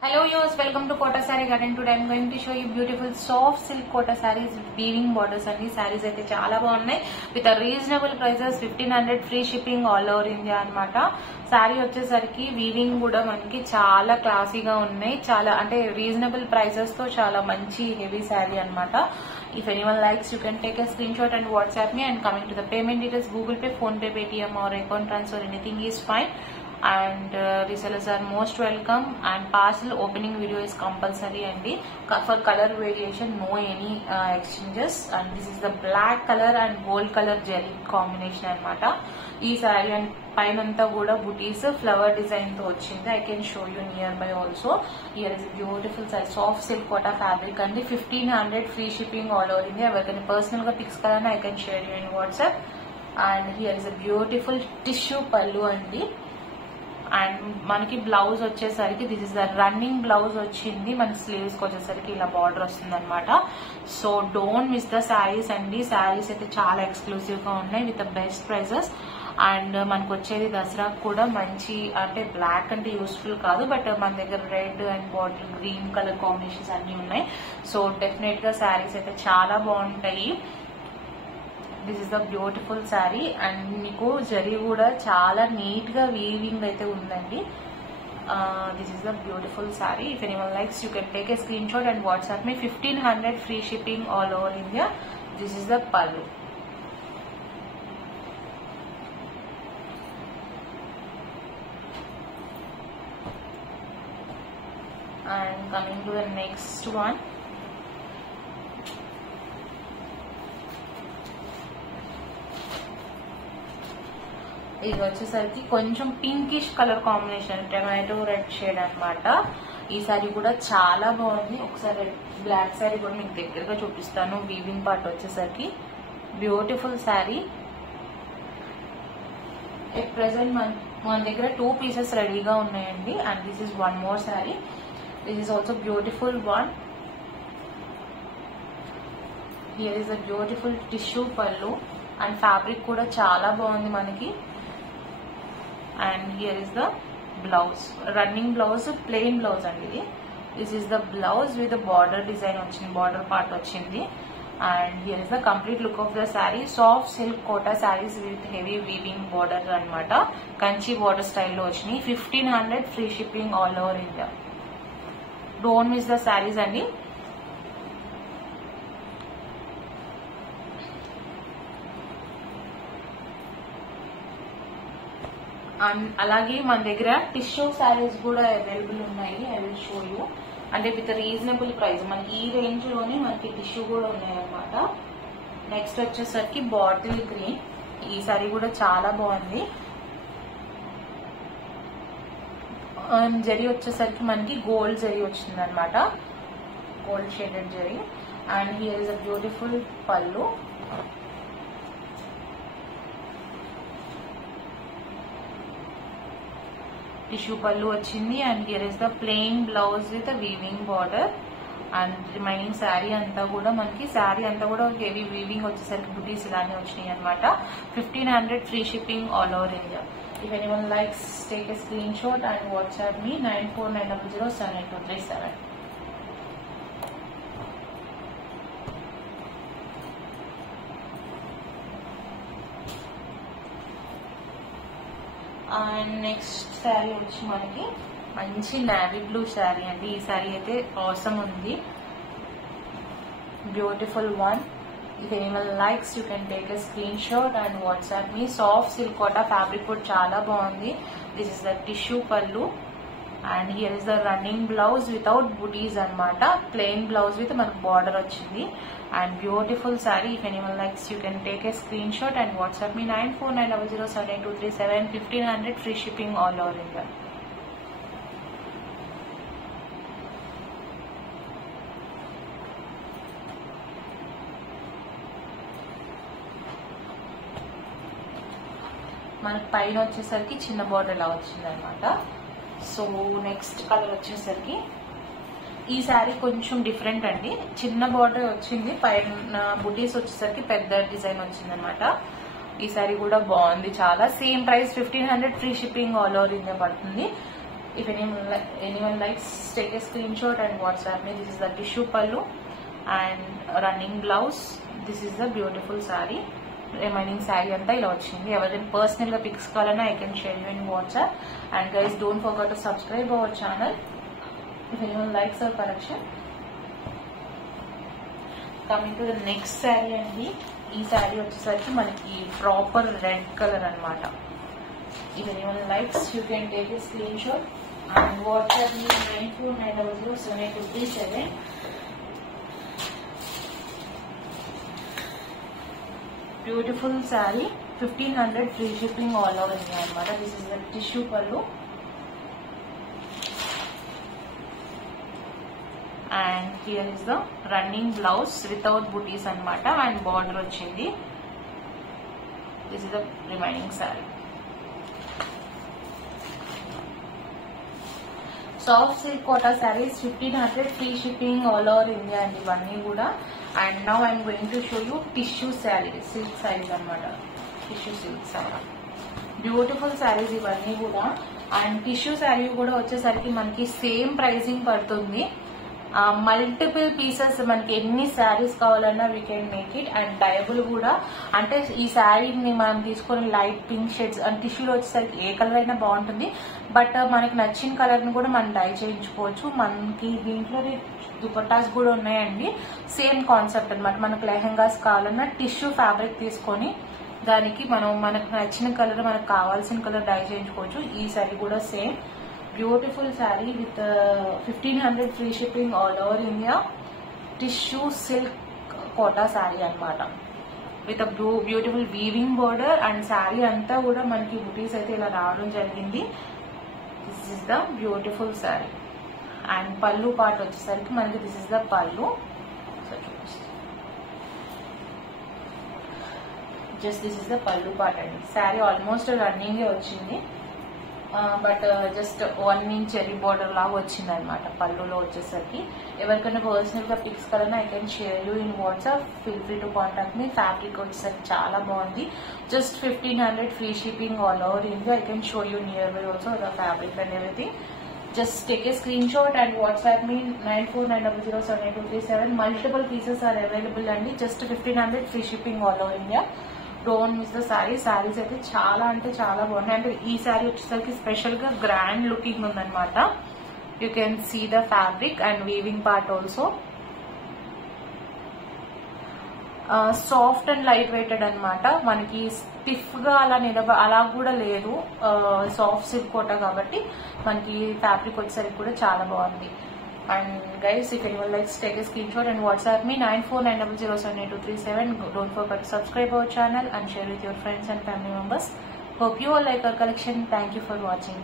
Hello viewers, welcome to Kota Saree Garden. Today I am going to show you beautiful soft silk Kota sarees with weaving borders and these sarees aithe chaala baagunnai with a reasonable prices 1500 free shipping all over India annamata. Saree vachesariki weaving kuda manaki chaala classy ga unnai, chaala ante reasonable prices tho chaala manchi heavy saree annamata. If anyone likes, you can take a screenshot and WhatsApp me. And coming to the payment details, Google Pay, Phone Pay, Paytm or account transfer, anything is fine. And resellers are most welcome, and parcel opening video is compulsory and for color variation no any exchanges. And this is the black color and gold color jelly combination anamata. Ee saree and painanta kuda booties flower design tho ochindi. I can show you nearby also. Here is a beautiful saree, soft silk Kota fabric and 1500 free shipping all over India. Evarkana personal ga pics kalana I can share you in WhatsApp. And here is a beautiful tissue pallu andi. And మనకి blouse వచ్చేసరికి this is the running blouse వచ్చింది. మన sleeves కి వచ్చేసరికి ఇలా border వస్తుంది అనమాట. So don't miss the saris అండి. శారీస్ అయితే చాలా ఎక్స్క్లూసివ్ గా ఉన్నాయి with the best prices. And మనకు వచ్చేది దసరా కూడా మంచి, అంటే బ్లాక్ అంటే యూస్ఫుల్ కాదు, బట్ మన దగ్గర red and bottle green colour combinations అన్ని ఉన్నాయి. సో డెఫినెట్ గా శారీస్ అయితే చాలా బాగుంటాయి. This is the beautiful sari and మీకు జరీ కూడా చాలా నీట్ గా వీవింగ్ అయితే ఉందండి. This is the beautiful sari. If anyone likes, you can take a screenshot and WhatsApp me. 1500 free shipping all over India. This is the పల్లు. And coming to the next one, ఇది వచ్చేసరికి కొంచెం pinkish colour combination, tomato red shade అనమాట. ఈ sorry కూడా చాలా బాగుంది. ఒకసారి బ్లాక్ సారీ కూడా మీకు దగ్గరగా చూపిస్తాను. వీవింగ్ పార్ట్ వచ్చేసరికి బ్యూటిఫుల్ సారీ. ఎట్ ప్రెసెంట్ మన దగ్గర 2 పీసెస్ రెడీగా ఉన్నాయండి. And this is one more sorry. This is also beautiful one. Here is a beautiful tissue pallu and fabric కూడా చాలా బాగుంది మనకి. And here is the blouse, running blouse, plain blouse andi. This is the blouse with the border design ochindi, border part ochindi. And here is the complete look of the saree. Soft silk Kota sarees with heavy weaving border anamata. Kanchi border style lo ochini. 1500 free shipping all over India. Don't miss the sarees andi. And అలాగే మన దగ్గర tissue saris కూడా available ఉన్నాయి. I will show you. అంటే with reasonable price మనకి ఈ range లోనే మనకి టిష్యూ కూడా ఉన్నాయి అనమాట. నెక్స్ట్ వచ్చేసరికి బాటిల్ గ్రీన్. ఈ సారీ కూడా చాలా బాగుంది. జరీ వచ్చేసరికి మనకి గోల్డ్ జరీ వచ్చింది అనమాట, gold shaded zari. And here is a beautiful పళ్ళు. టిష్యూ పళ్ళు వచ్చింది. And here is the plain blouse with weaving border. And remaining sari అంతా కూడా మనకి హెవీ వీవింగ్ వచ్చేసరికి బుటీస్ ఇలానే వచ్చినాయి అనమాట. 1500 free shipping all over India. If anyone likes, take a screenshot and WhatsApp me 9490078237. And next sari వచ్చి మనకి మంచి నావీ బ్లూ శారీ అండి. ఈ శారీ అయితే ఆసమ్ ఉంది, beautiful one. If anyone likes, you can take a screenshot and WhatsApp me. Soft silk Kota fabric కూడా చాలా బాగుంది. This is the tissue pallu. And here is the running blouse without butis అనమాట. Plain blouse with మనకు border వచ్చింది. And beautiful sari. If anyone likes, you can take a screenshot and WhatsApp me 9490078237. 1500 free shipping all over India. మనకు పైన వచ్చేసరికి చిన్న border ఇలా వచ్చింది అనమాట. సో నెక్స్ట్ కలర్ వచ్చేసరికి ఈ శారీ కొంచెం డిఫరెంట్ అండి. చిన్న బార్డర్ వచ్చింది, పైన బుటీస్ వచ్చేసరికి పెద్ద డిజైన్ వచ్చింది అనమాట. ఈ సారీ కూడా బాగుంది చాలా. Same price 1500 free shipping all over India పడుతుంది. If anyone likes, take a screenshot and WhatsApp me. This is the tissue pallu and running blouse. This is the beautiful saree. Remaining saree anta ila vachindi. Everything personal ga pics kalana I can share you in WhatsApp. And guys, don't forget to subscribe our channel if anyone likes our collection. Coming to the next saree andi, ee saree vachesariki manaki proper red color anamata. If anyone likes, you can take a screenshot and WhatsApp me 9490078237. Beautiful saree, 1500 free shipping all over India anamata. This is the tissue pallu and here is the running blouse without booties anamata and border ochindi. This is the remaining saree. Soft silk kota sarees 1500 free shipping all over India and ivanni kuda. And now I am going to show you tissue sarees, silk sarees anamata. Tissue silk saree, beautiful sarees ivanni kuda. And tissue saree kuda vachesariki manaki same pricing padutundi. Multiple pieces మనకి ఎన్ని శారీస్ కావాలన్నా we can make it. And డయబుల్ కూడా, అంటే ఈ శారీని మనం తీసుకొని light pink shades and టిష్యూలో వచ్చేసరికి ఏ కలర్ అయినా బాగుంటుంది. బట్ మనకి నచ్చిన కలర్ ని కూడా మనం డై చేయించుకోవచ్చు. మనకి దీంట్లో దుపట్టాస్ కూడా ఉన్నాయండి. సేమ్ కాన్సెప్ట్ అనమాట. మనకు లెహెంగాస్ కావాలన్నా టిష్యూ ఫ్యాబ్రిక్ తీసుకొని దానికి మనకు నచ్చిన కలర్, మనకు కావాల్సిన కలర్ డై చేయించుకోవచ్చు. ఈ శారీ కూడా same beautiful saree with 1500 free shipping all over India. Tissue silk kota saree anamata with a beautiful weaving border and saree anta kuda manaki booties aithe ila raavadam jarigindi. This is the beautiful saree and pallu part vachesariki manaki this is the pallu. Just this is the pallu part andi. Saree almost running e vachindi. But just 1 inch cherry border లాగా వచ్చింది అనమాట పళ్ళులో వచ్చేసరికి. ఎవరికైనా personal గా pics కలన్నా I can share you in WhatsApp. Feel free to contact me. Fabric వచ్చేసరికి చాలా బాగుంది. Just 1500 free shipping all over India. I can show you near by also the fabric and everything. Just take a screenshot and WhatsApp me 9490078237. Multiple pieces are available అండి. Just 1500 free shipping all over India. Don't miss the saris. Saris అయితే చాలా అంటే చాలా బాగున్నాయి. అంటే ఈ sorry వచ్చేసరికి special గా గ్రాండ్ లుకింగ్ ఉందన్నమాట. You can see the fabric and weaving part also. Soft and light weighted అనమాట. మనకి స్టిఫ్ గా అలా కూడా లేదు. సాఫ్ట్ సిల్క్ కోట కాబట్టి మనకి ఫ్యాబ్రిక్ వచ్చేసరికి కూడా చాలా బాగుంది. And guys, if anyone likes, take a screenshot and WhatsApp me 9490078237. Don't forget to subscribe our channel and share with your friends and family members. Hope you all like our collection. Thank you for watching.